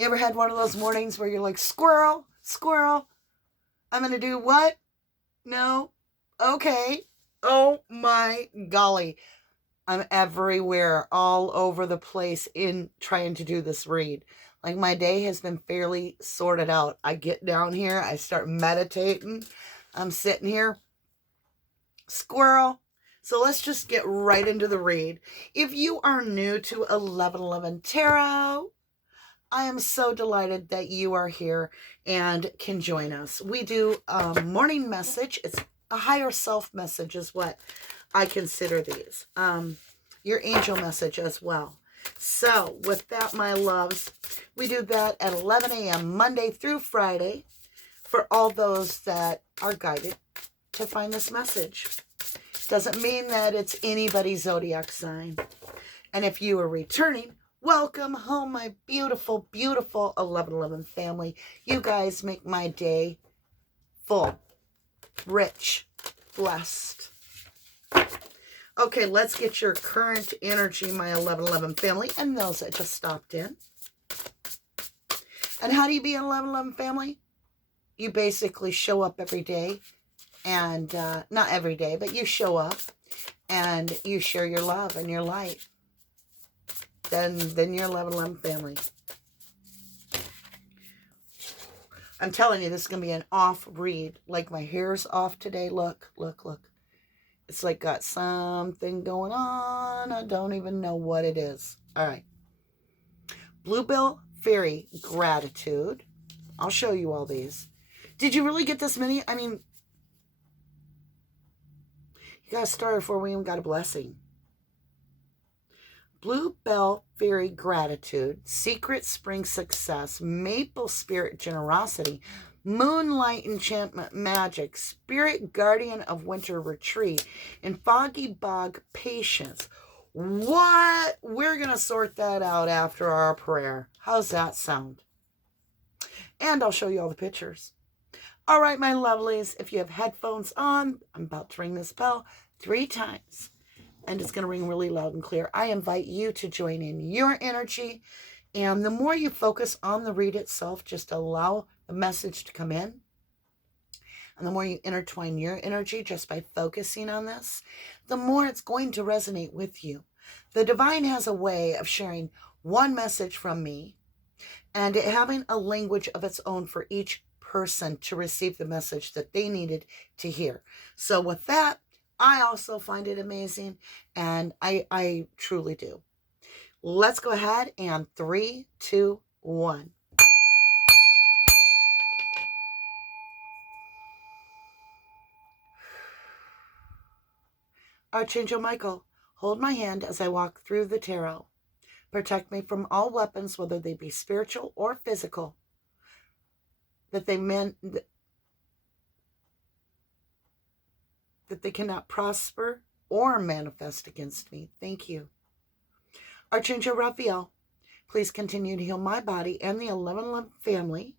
You ever had one of those mornings where you're like, squirrel, squirrel, I'm going to do what? No. Okay. Oh my golly. I'm everywhere, all over the place in trying to do this read. Like, my day has been fairly sorted out. I get down here, I start meditating. I'm sitting here, squirrel. So let's just get right into the read. If you are new to 1111 Tarot, I am so delighted that you are here and can join us. We do a morning message. It's a higher self message is what I consider these. Your angel message as well. So with that, my loves, we do that at 11 a.m. Monday through Friday for all those that are guided to find this message. Doesn't mean that it's anybody's zodiac sign. And if you are returning, welcome home, my beautiful, beautiful 1111 family. You guys make my day full, rich, blessed. Okay, let's get your current energy, my 1111 family, and those that just stopped in. And how do you be an 1111 family? You basically show up every day, and not every day, but you show up and you share your love and your light. Then you're 1111 family. I'm telling you, this is going to be an off read. Like, my hair's off today. Look, look, look. It's like got something going on. I don't even know what it is. All right. Bluebill Fairy Gratitude. I'll show you all these. Did you really get this many? I mean, you got to start before we even got a blessing. Bluebell Fairy Gratitude, Secret Spring Success, Maple Spirit Generosity, Moonlight Enchantment Magic, Spirit Guardian of Winter Retreat, and Foggy Bog Patience. What? We're going to sort that out after our prayer. How's that sound? And I'll show you all the pictures. All right, my lovelies, if you have headphones on, I'm about to ring this bell 3 times. And it's going to ring really loud and clear. I invite you to join in your energy. And the more you focus on the read itself, just allow the message to come in. And the more you intertwine your energy just by focusing on this, the more it's going to resonate with you. The divine has a way of sharing one message from me and it having a language of its own for each person to receive the message that they needed to hear. So with that, I also find it amazing, and I truly do. Let's go ahead and 3, 2, 1. Archangel Michael, hold my hand as I walk through the tarot. Protect me from all weapons, whether they be spiritual or physical, that they cannot prosper or manifest against me. Thank you. Archangel Raphael, please continue to heal my body and the 1111 family,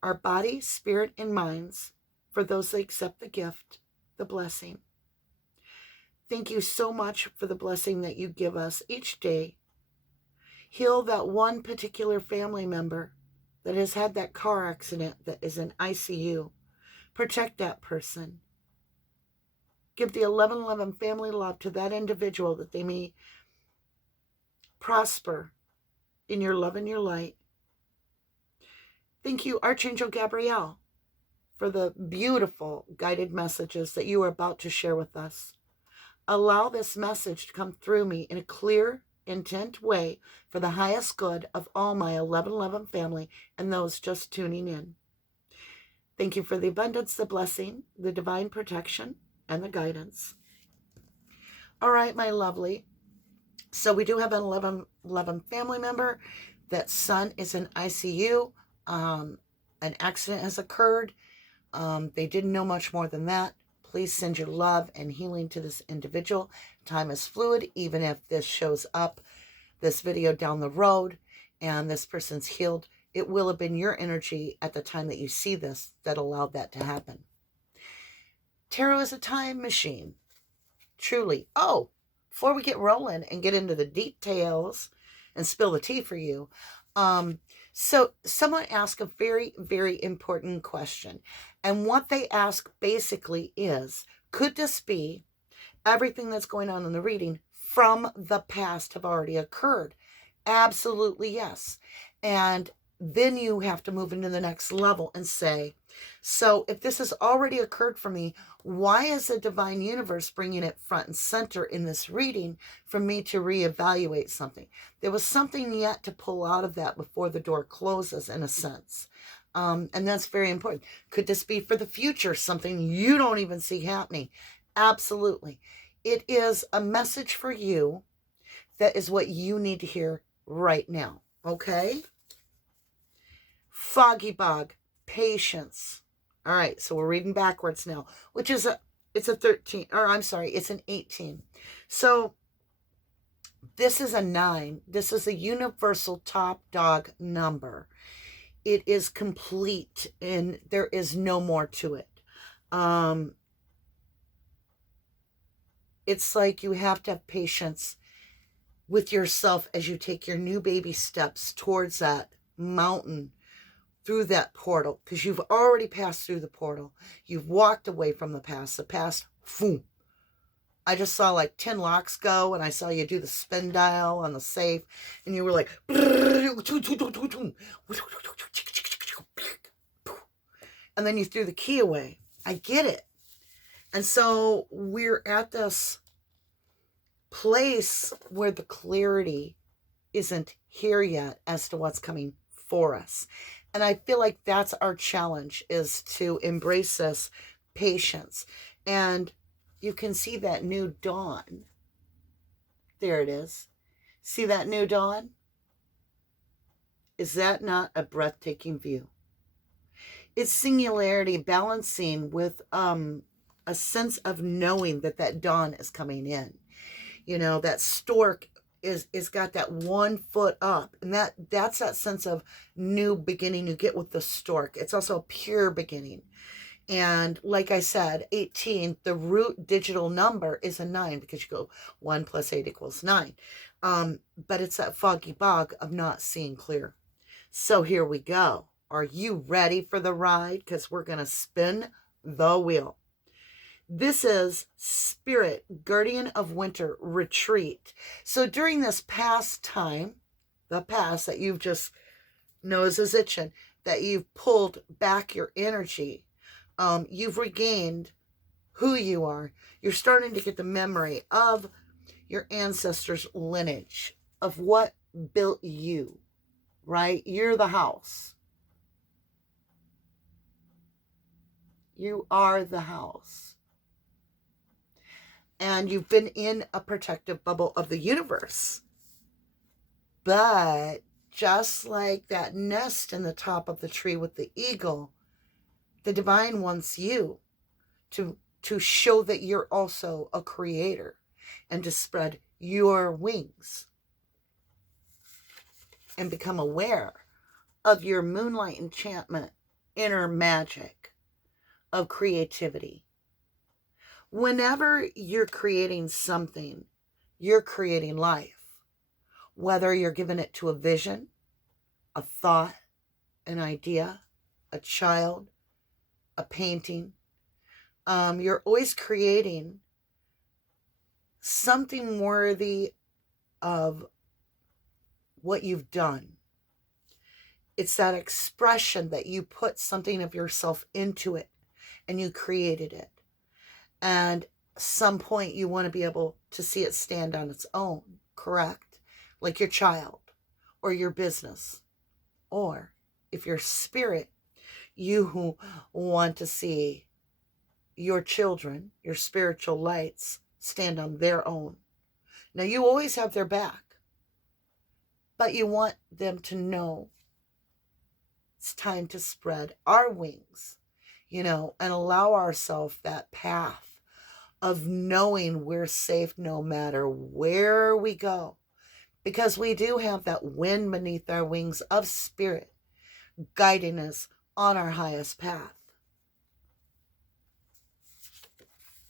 our body, spirit, and minds, for those that accept the gift, the blessing. Thank you so much for the blessing that you give us each day. Heal that one particular family member that has had that car accident that is in ICU. Protect that person. Give the 1111 family love to that individual that they may prosper in your love and your light. Thank you, Archangel Gabriel, for the beautiful guided messages that you are about to share with us. Allow this message to come through me in a clear, intent way for the highest good of all my 1111 family and those just tuning in. Thank you for the abundance, the blessing, the divine protection, and the guidance. All right, my lovely. So we do have an 1111 family member. That son is in ICU. An accident has occurred. They didn't know much more than that. Please send your love and healing to this individual. Time is fluid, even if this shows up, this video down the road, and this person's healed. It will have been your energy at the time that you see this that allowed that to happen. Tarot is a time machine. Truly. Oh, before we get rolling and get into the details and spill the tea for you, So someone asked a very, very important question. And what they ask basically is, could this be everything that's going on in the reading from the past have already occurred? Absolutely, yes. And then you have to move into the next level and say, so if this has already occurred for me, why is the divine universe bringing it front and center in this reading for me to reevaluate something? There was something yet to pull out of that before the door closes, in a sense. And that's very important. Could this be for the future, something you don't even see happening? Absolutely. It is a message for you that is what you need to hear right now. Okay? Foggy bog, patience. All right, so we're reading backwards now, which is it's a 13, or I'm sorry, it's an 18. So this is a 9. This is a universal top dog number. It is complete and there is no more to it. It's like you have to have patience with yourself as you take your new baby steps towards that mountain, through that portal, because you've already passed through the portal. You've walked away from the past. The past, boom. I just saw like 10 locks go, and I saw you do the spin dial on the safe, and you were like, and then you threw the key away. I get it. And so we're at this place where the clarity isn't here yet as to what's coming for us. And I feel like that's our challenge, is to embrace this patience. And you can see that new dawn. There it is. See that new dawn? Is that not a breathtaking view? It's singularity balancing with a sense of knowing that that dawn is coming in. You know, that stork is got that 1 foot up, and that's that sense of new beginning you get with the stork. It's also a pure beginning. And like I said, 18, the root digital number is a 9, because you go 1 + 8 = 9. But it's that foggy bog of not seeing clear. So here we go. Are you ready for the ride? Because we're going to spin the wheel. This is Spirit, Guardian of Winter, Retreat. So during this past time, the past that you've just, nose is itching, that you've pulled back your energy, you've regained who you are. You're starting to get the memory of your ancestors' lineage, of what built you, right? You're the house. You are the house. And you've been in a protective bubble of the universe. But just like that nest in the top of the tree with the eagle, the divine wants you to show that you're also a creator, and to spread your wings and become aware of your moonlight enchantment, inner magic of creativity. Whenever you're creating something, you're creating life. Whether you're giving it to a vision, a thought, an idea, a child, a painting, you're always creating something worthy of what you've done. It's that expression that you put something of yourself into it and you created it. And some point you want to be able to see it stand on its own, correct? Like your child or your business. Or if you're spirit, you who want to see your children, your spiritual lights, stand on their own. Now you always have their back, but you want them to know it's time to spread our wings, and allow ourselves that path of knowing we're safe no matter where we go, because we do have that wind beneath our wings of spirit guiding us on our highest path.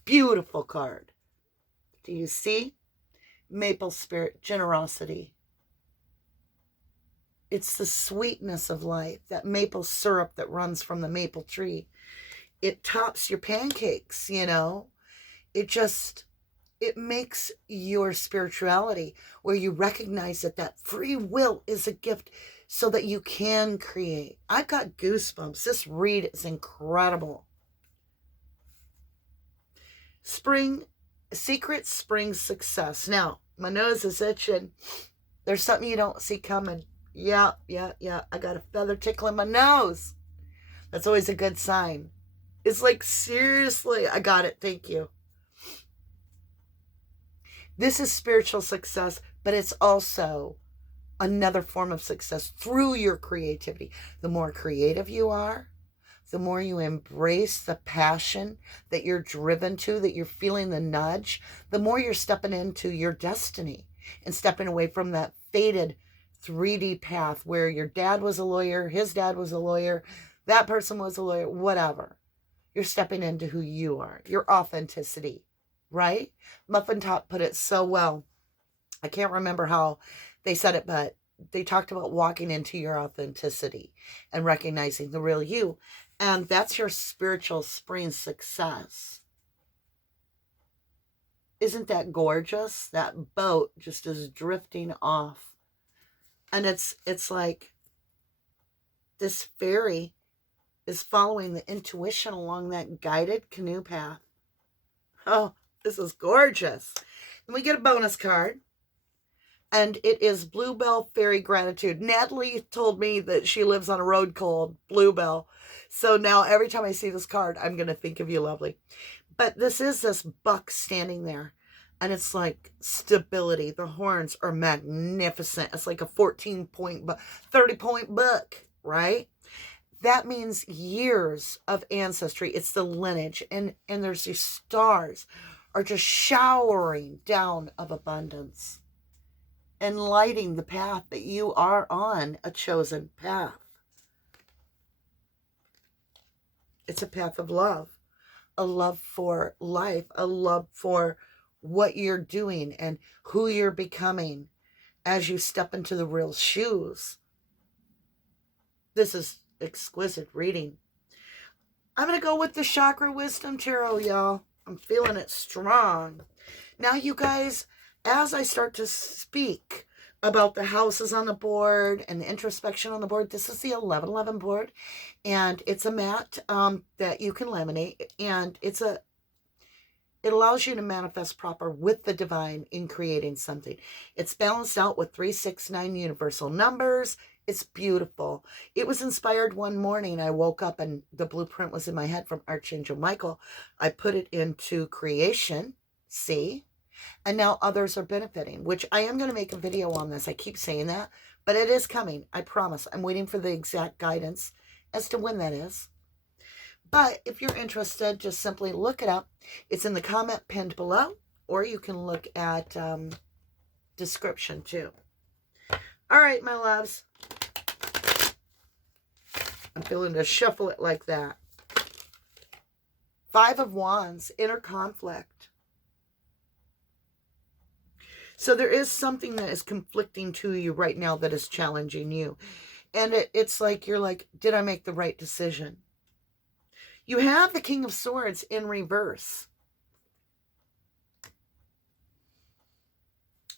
Beautiful card. Do you see? Maple spirit, generosity. It's the sweetness of life, that maple syrup that runs from the maple tree. It tops your pancakes, you know. It makes your spirituality where you recognize that free will is a gift so that you can create. I've got goosebumps. This read is incredible. Secret spring success. Now, my nose is itching. There's something you don't see coming. Yeah. I got a feather tickle in my nose. That's always a good sign. It's like, seriously, I got it. Thank you. This is spiritual success, but it's also another form of success through your creativity. The more creative you are, the more you embrace the passion that you're driven to, that you're feeling the nudge, the more you're stepping into your destiny and stepping away from that faded 3D path where your dad was a lawyer, his dad was a lawyer, that person was a lawyer, whatever. You're stepping into who you are, your authenticity, right? Muffin Top put it so well. I can't remember how they said it, but they talked about walking into your authenticity and recognizing the real you. And that's your spiritual spring success. Isn't that gorgeous? That boat just is drifting off. And it's like this fairy is following the intuition along that guided canoe path. Oh, this is gorgeous. Then we get a bonus card. And it is Bluebell Fairy Gratitude. Natalie told me that she lives on a road called Bluebell. So now every time I see this card, I'm going to think of you, lovely. But this is this buck standing there. And it's like stability. The horns are magnificent. It's like a 14-point, 30-point buck, right? That means years of ancestry. It's the lineage. And there's these stars are just showering down of abundance and lighting the path that you are on, a chosen path. It's a path of love, a love for life, a love for what you're doing and who you're becoming as you step into the real shoes. This is exquisite reading. I'm going to go with the Chakra Wisdom Tarot, y'all. I'm feeling it strong. Now, you guys, as I start to speak about the houses on the board and the introspection on the board, this is the 1111 board, and it's a mat that you can laminate, and it allows you to manifest proper with the divine in creating something. It's balanced out with 369 universal numbers. It's beautiful. It was inspired one morning. I woke up and the blueprint was in my head from Archangel Michael. I put it into creation. See? And now others are benefiting, which I am going to make a video on this. I keep saying that, but it is coming. I promise. I'm waiting for the exact guidance as to when that is. But if you're interested, just simply look it up. It's in the comment pinned below, or you can look at description too. All right, my loves. I'm feeling to shuffle it like that. 5 of Wands, inner conflict. So there is something that is conflicting to you right now that is challenging you. And it's like, you're like, did I make the right decision? You have the King of Swords in reverse.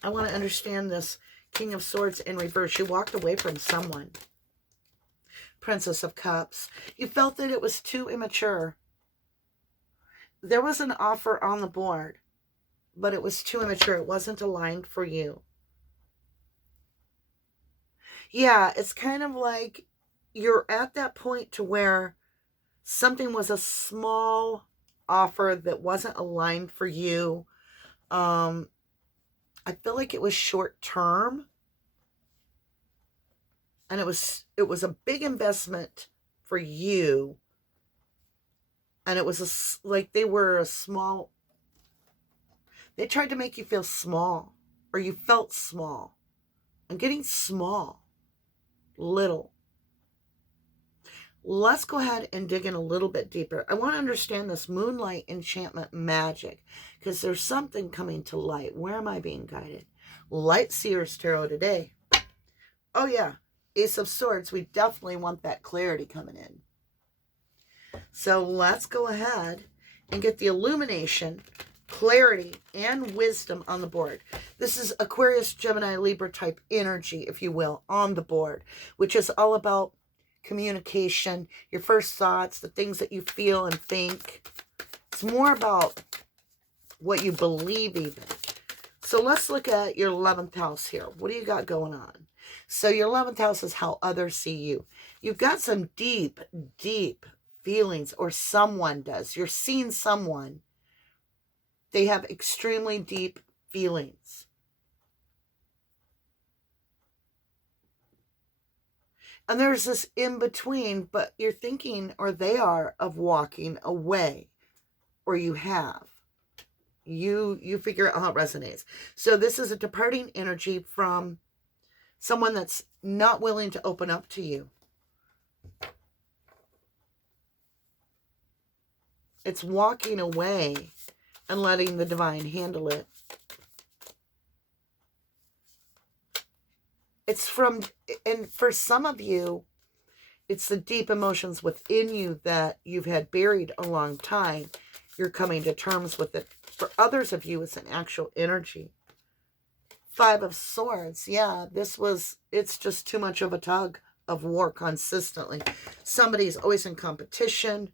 I want to understand this King of Swords in reverse. You walked away from someone. Princess of Cups. You felt that it was too immature. There was an offer on the board, but it was too immature. It wasn't aligned for you. Yeah, it's kind of like you're at that point to where something was a small offer that wasn't aligned for you. I feel like it was short term. And it was a big investment for you. And it was like they were a small. They tried to make you feel small, or you felt small. I'm getting small, little. Let's go ahead and dig in a little bit deeper. I want to understand this moonlight enchantment magic, because there's something coming to light. Where am I being guided? Light Seers Tarot today. Oh, yeah. Ace of Swords, we definitely want that clarity coming in. So let's go ahead and get the illumination, clarity, and wisdom on the board. This is Aquarius, Gemini, Libra type energy, if you will, on the board, which is all about communication, your first thoughts, the things that you feel and think. It's more about what you believe even. So let's look at your 11th house here. What do you got going on? So your 11th house is how others see you. You've got some deep, deep feelings, or someone does. You're seeing someone. They have extremely deep feelings. And there's this in between, but you're thinking, or they are, of walking away, or you have. You figure out how it resonates. So this is a departing energy from someone that's not willing to open up to you. It's walking away and letting the divine handle it. It's from, and for some of you, it's the deep emotions within you that you've had buried a long time. You're coming to terms with it. For others of you, it's an actual energy. 5 of Swords. Yeah, it's just too much of a tug of war consistently. Somebody's always in competition.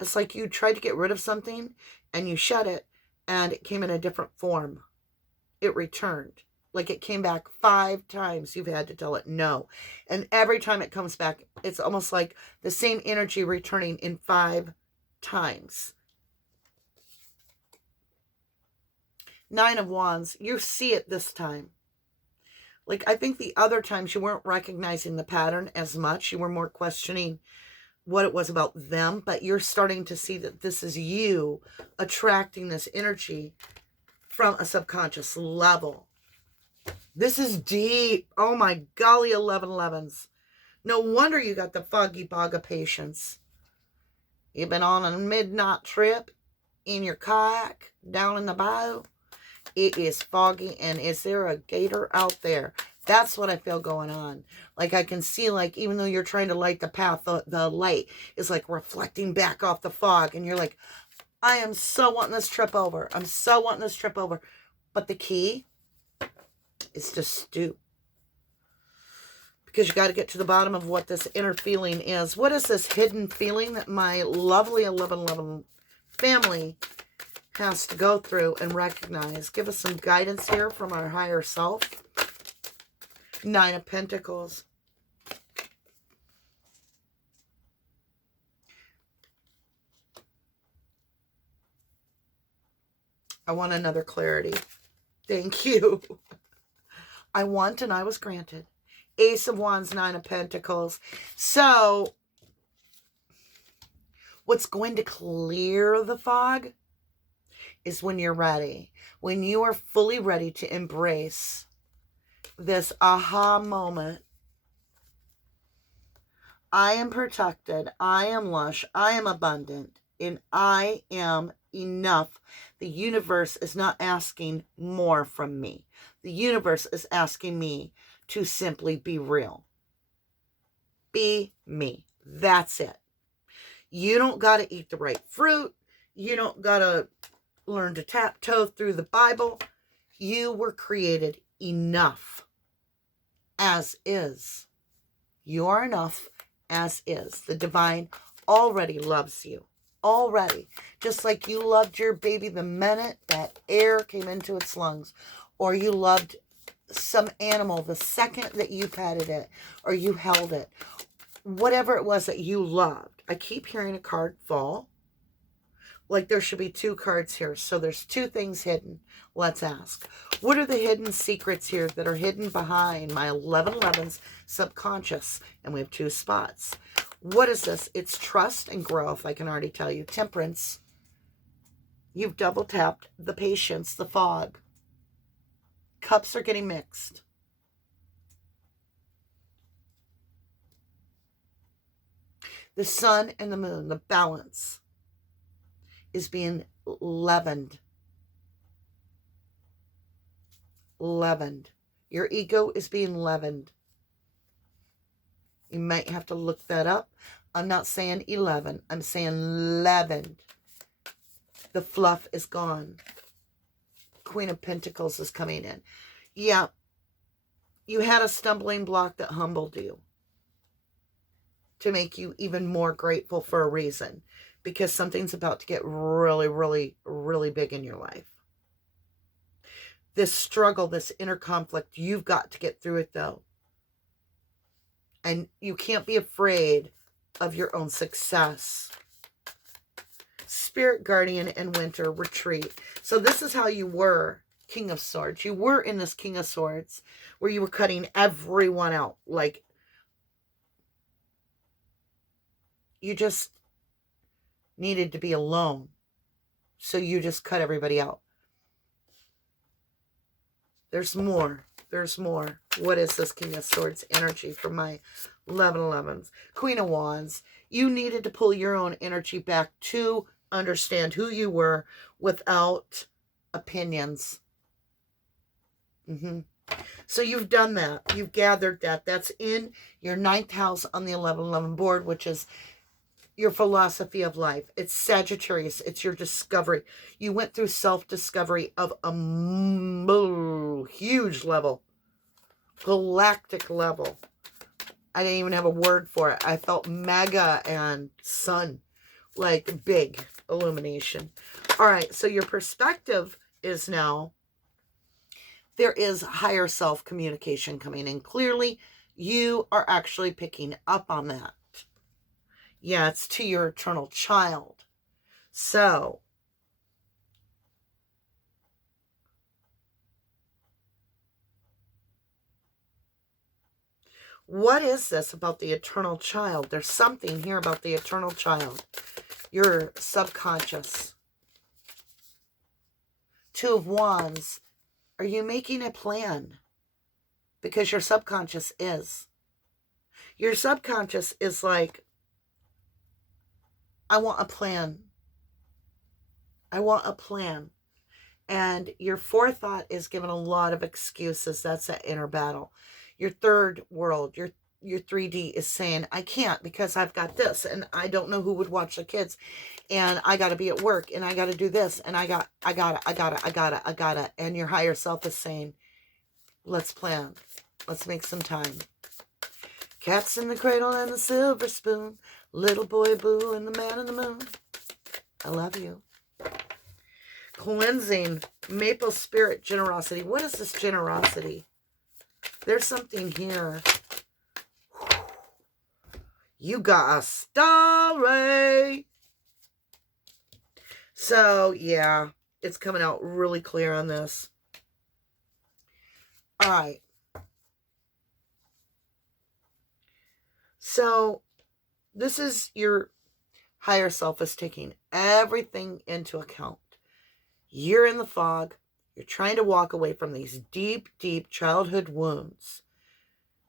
It's like you tried to get rid of something and you shut it and it came in a different form. It returned. Like it came back 5 times. You've had to tell it no. And every time it comes back, it's almost like the same energy returning in 5 times. 9 of Wands. You see it this time. Like I think the other times you weren't recognizing the pattern as much. You were more questioning what it was about them. But you're starting to see that this is you attracting this energy from a subconscious level. This is deep. Oh my golly, 1111s. No wonder you got the foggy bog of patience. You've been on a midnight trip in your kayak down in the bayou. It is foggy, and is there a gator out there? That's what I feel going on. Like I can see, like, even though you're trying to light the path, the light is like reflecting back off the fog. And you're like, I am so wanting this trip over. I'm so wanting this trip over. But the key is to stew. Because you got to get to the bottom of what this inner feeling is. What is this hidden feeling that my lovely 1111 family has to go through and recognize? Give us some guidance here from our higher self. 9 of Pentacles. I want another clarity. Thank you. I want and I was granted. Ace of Wands, 9 of Pentacles. So, what's going to clear the fog is when you're ready. When you are fully ready to embrace this aha moment. I am protected. I am lush. I am abundant. And I am enough. The universe is not asking more from me. The universe is asking me to simply be real. Be me. That's it. You don't got to eat the right fruit. You don't got to learn to tiptoe through the Bible. You were created enough as is. You are enough as is. The divine already loves you. Already. Just like you loved your baby the minute that air came into its lungs. Or you loved some animal the second that you petted it. Or you held it. Whatever it was that you loved. I keep hearing a card fall. Like there should be 2 cards here. So there's 2 things hidden. Let's ask. What are the hidden secrets here that are hidden behind my 1111's subconscious? And we have 2 spots. What is this? It's trust and growth. I can already tell you. Temperance. You've double tapped the patience, the fog. Cups are getting mixed. The sun and the moon, the balance, is being leavened. Leavened. Your ego is being leavened. You might have to look that up. I'm not saying 11. I'm saying leavened. The fluff is gone. Queen of Pentacles is coming in. Yeah. You had a stumbling block that humbled you to make you even more grateful for a reason, because something's about to get really, really, really big in your life. This struggle, this inner conflict, you've got to get through it though. And you can't be afraid of your own success. Spirit Guardian and Winter Retreat. So this is how you were, King of Swords. You were in this King of Swords where you were cutting everyone out. Like, you just needed to be alone. So you just cut everybody out. There's more. There's more. What is this King of Swords energy for my 1111s? Queen of Wands. You needed to pull your own energy back to understand who you were without opinions. So you've done that. You've gathered that. That's in your 9th house on the 1111 board, which is your philosophy of life. It's Sagittarius. It's your discovery. You went through self-discovery of a huge level. Galactic level. I didn't even have a word for it. I felt mega and sun. Like big illumination. All right. So your perspective is now there is higher self communication coming in. Clearly, you are actually picking up on that. Yeah, it's to your eternal child. So, what is this about the eternal child? There's something here about the eternal child. Your subconscious. 2 of Wands. Are you making a plan? Because your subconscious is. Your subconscious is like, I want a plan. I want a plan. And your forethought is given a lot of excuses. That's that inner battle. Your third world, your 3D is saying, I can't because I've got this and I don't know who would watch the kids and I got to be at work and I got to do this and I got it. And your higher self is saying, let's plan. Let's make some time. Cats in the cradle and the silver spoon. Little boy boo and the man in the moon. I love you. Cleansing. Maple spirit generosity. What is this generosity? There's something here. You got a story. So, yeah, it's coming out really clear on this. All right. So, this is your higher self is taking everything into account. You're in the fog. You're trying to walk away from these deep, deep childhood wounds,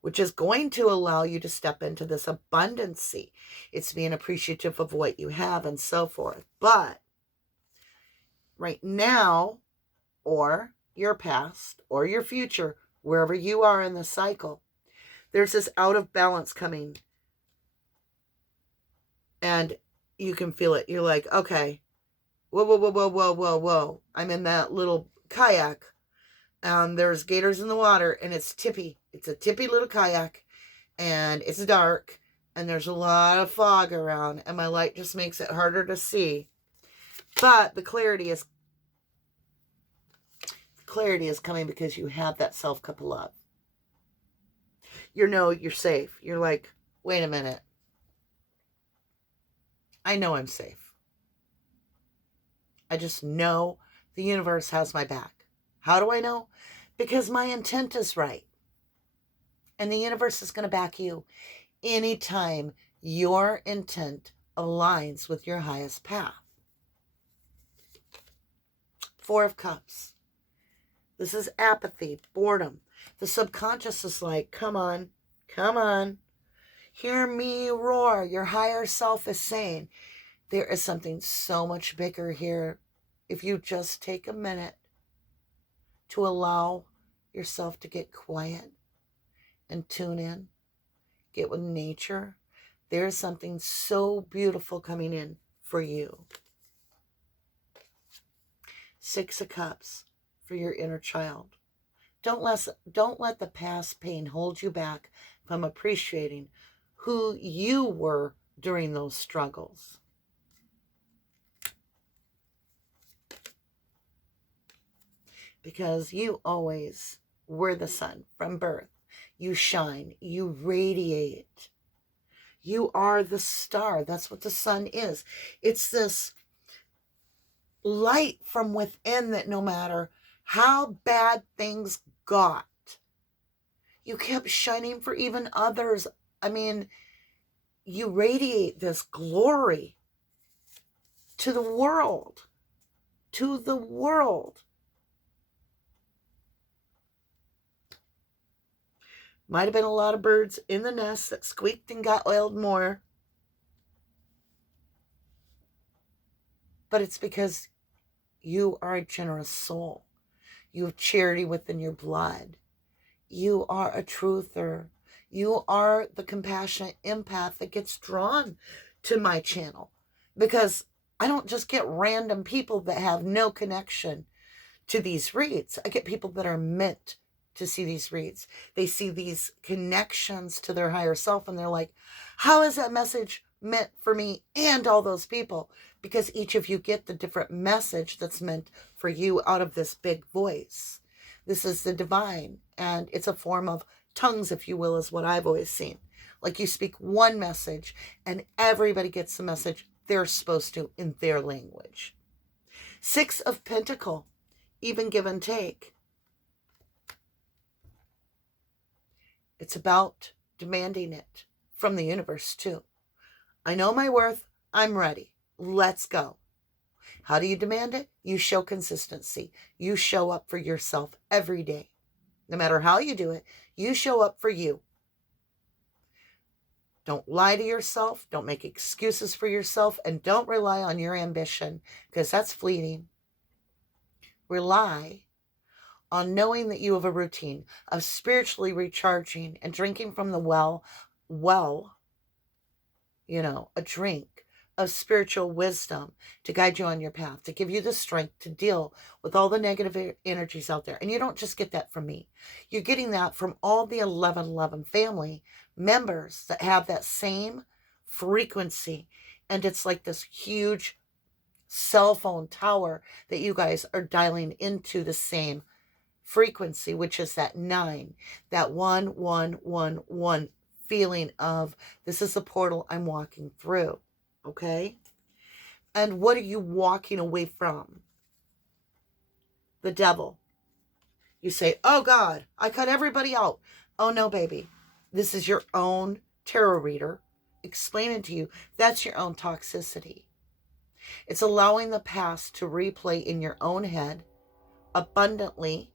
which is going to allow you to step into this abundancy. It's being appreciative of what you have and so forth. But right now, or your past, or your future, wherever you are in the cycle, there's this out of balance coming. And you can feel it. You're like, okay, whoa, whoa, whoa, whoa, whoa, whoa, whoa. I'm in that little kayak. There's gators in the water, and it's tippy. It's a tippy little kayak, and it's dark, and there's a lot of fog around, and my light just makes it harder to see. But the clarity is coming because you have that self-cup of love. You know you're safe. You're like, wait a minute. I know I'm safe. I just know the universe has my back. How do I know? Because my intent is right. And the universe is going to back you anytime your intent aligns with your highest path. 4 of Cups. This is apathy, boredom. The subconscious is like, come on, come on. Hear me roar. Your higher self is saying, there is something so much bigger here. If you just take a minute to allow yourself to get quiet and tune in, get with nature, there's something so beautiful coming in for you. 6 of Cups for your inner child. Don't let the past pain hold you back from appreciating who you were during those struggles. Because you always were the sun from birth. You shine, you radiate. You are the star. That's what the sun is. It's this light from within that no matter how bad things got, you kept shining for even others. I mean, you radiate this glory to the world. To the world. Might have been a lot of birds in the nest that squeaked and got oiled more. But it's because you are a generous soul. You have charity within your blood. You are a truther. You are the compassionate empath that gets drawn to my channel. Because I don't just get random people that have no connection to these reads. I get people that are meant to see these reads. They see these connections to their higher self and they're like, how is that message meant for me and all those people? Because each of you get the different message that's meant for you out of this big voice. This is the divine, and it's a form of tongues, if you will, is what I've always seen. Like you speak one message and everybody gets the message they're supposed to in their language. 6 of Pentacles, even give and take. It's about demanding it from the universe too. I know my worth. I'm ready. Let's go. How do you demand it? You show consistency. You show up for yourself every day. No matter how you do it, you show up for you. Don't lie to yourself. Don't make excuses for yourself. And don't rely on your ambition, because that's fleeting. Rely on knowing that you have a routine of spiritually recharging and drinking from the well, a drink of spiritual wisdom to guide you on your path, to give you the strength to deal with all the negative energies out there. And you don't just get that from me. You're getting that from all the 1111 family members that have that same frequency. And it's like this huge cell phone tower that you guys are dialing into the same frequency, which is that 9, that 111 feeling of this is the portal I'm walking through. Okay? And what are you walking away from? The devil. You say, oh God, I cut everybody out. Oh no, baby. This is your own tarot reader explaining to you that's your own toxicity. It's allowing the past to replay in your own head abundantly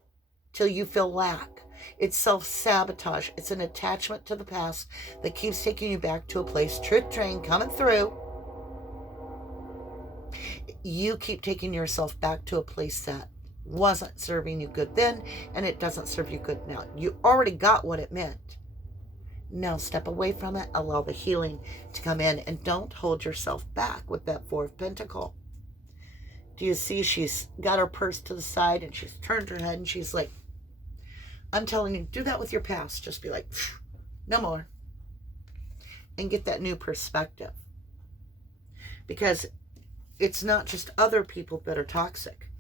till you feel lack. It's self-sabotage. It's an attachment to the past that keeps taking you back to a place. Truth train coming through. You keep taking yourself back to a place that wasn't serving you good then, and it doesn't serve you good now. You already got what it meant. Now step away from it. Allow the healing to come in, and don't hold yourself back with that 4 of Pentacles. Do you see she's got her purse to the side and she's turned her head and she's like, I'm telling you, do that with your past. Just be like, no more. And get that new perspective. Because it's not just other people that are toxic.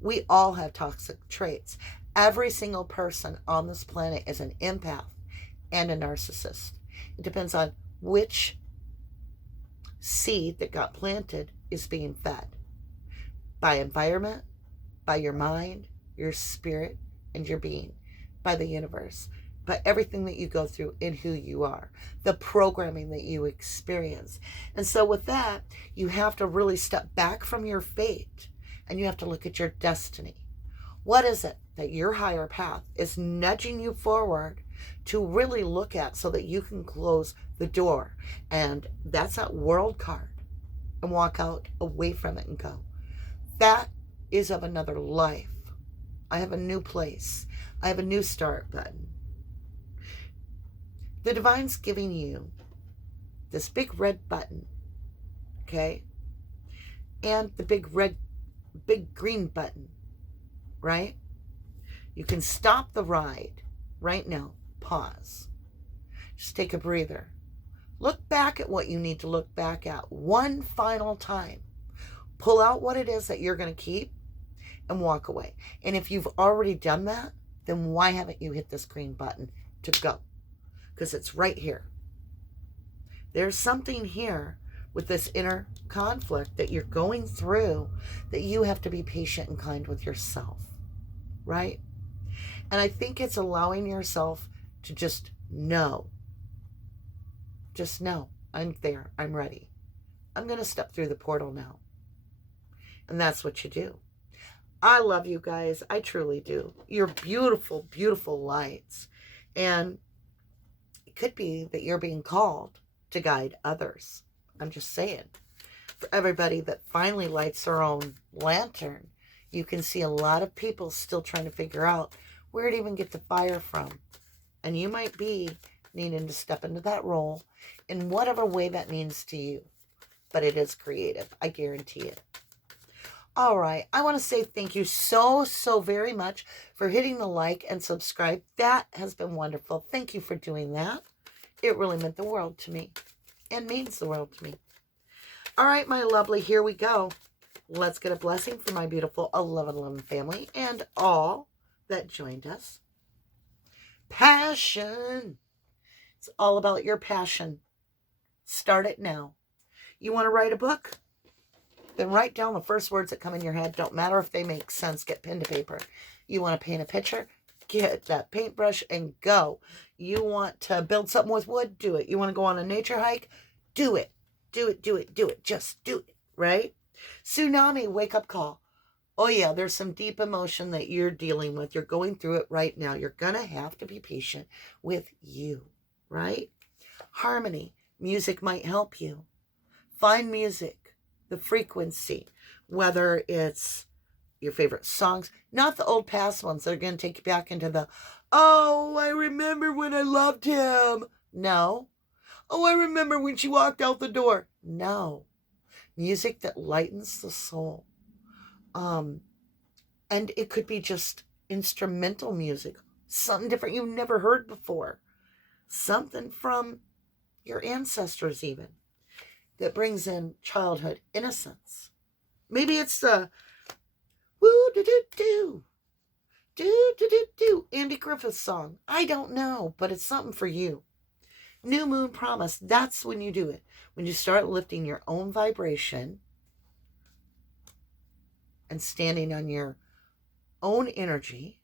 We all have toxic traits. Every single person on this planet is an empath and a narcissist. It depends on which seed that got planted is being fed. By environment, by your mind, your spirit, and your being. By the universe. By everything that you go through and who you are. The programming that you experience. And so with that, you have to really step back from your fate. And you have to look at your destiny. What is it that your higher path is nudging you forward to really look at so that you can close the door? And that's that world card. And walk out away from it and go, that is of another life. I have a new place. I have a new start button. The divine's giving you this big red button, okay? And the big green button, right? You can stop the ride right now. Pause. Just take a breather. Look back at what you need to look back at one final time. Pull out what it is that you're going to keep and walk away. And if you've already done that, then why haven't you hit this green button to go? Because it's right here. There's something here with this inner conflict that you're going through that you have to be patient and kind with yourself, right? And I think it's allowing yourself to just know. Just know, I'm there, I'm ready. I'm going to step through the portal now. And that's what you do. I love you guys. I truly do. You're beautiful, beautiful lights. And it could be that you're being called to guide others. I'm just saying. For everybody that finally lights their own lantern, you can see a lot of people still trying to figure out where to even get the fire from. And you might be needing to step into that role in whatever way that means to you. But it is creative. I guarantee it. All right. I want to say thank you so very much for hitting the like and subscribe. That has been wonderful. Thank you for doing that. It really meant the world to me and means the world to me. All right, my lovely, here we go. Let's get a blessing for my beautiful 1111 family and all that joined us. Passion. It's all about your passion. Start it now. You want to write a book? Then write down the first words that come in your head. Don't matter if they make sense. Get pen to paper. You want to paint a picture? Get that paintbrush and go. You want to build something with wood? Do it. You want to go on a nature hike? Do it. Do it, do it, do it. Just do it, right? Tsunami, wake up call. Oh yeah, there's some deep emotion that you're dealing with. You're going through it right now. You're going to have to be patient with you, right? Harmony, music might help you. Find music. The frequency, whether it's your favorite songs, not the old past ones that are going to take you back into the, oh, I remember when I loved him. No. Oh, I remember when she walked out the door. No. Music that lightens the soul. And it could be just instrumental music, something different you've never heard before, something from your ancestors even, that brings in childhood innocence. Maybe it's the woo-do-do-do, do-do-do-do, Andy Griffith song. I don't know, but it's something for you. New moon promise. That's when you do it. When you start lifting your own vibration and standing on your own energy,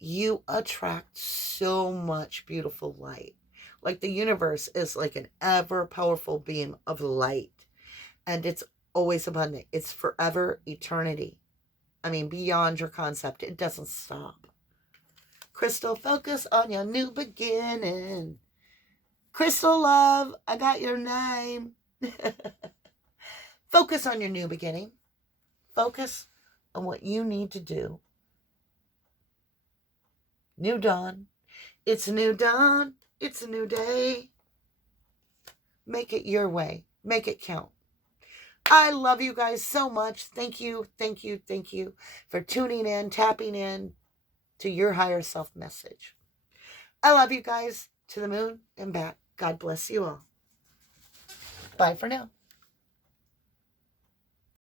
you attract so much beautiful light. Like the universe is like an ever powerful beam of light. And it's always abundant. It's forever eternity. I mean, beyond your concept. It doesn't stop. Crystal, focus on your new beginning. Crystal love, I got your name. Focus on your new beginning. Focus on what you need to do. New dawn. It's a new dawn. It's a new day. Make it your way. Make it count. I love you guys so much. Thank you, thank you, thank you for tuning in, tapping in to your higher self message. I love you guys to the moon and back. God bless you all. Bye for now.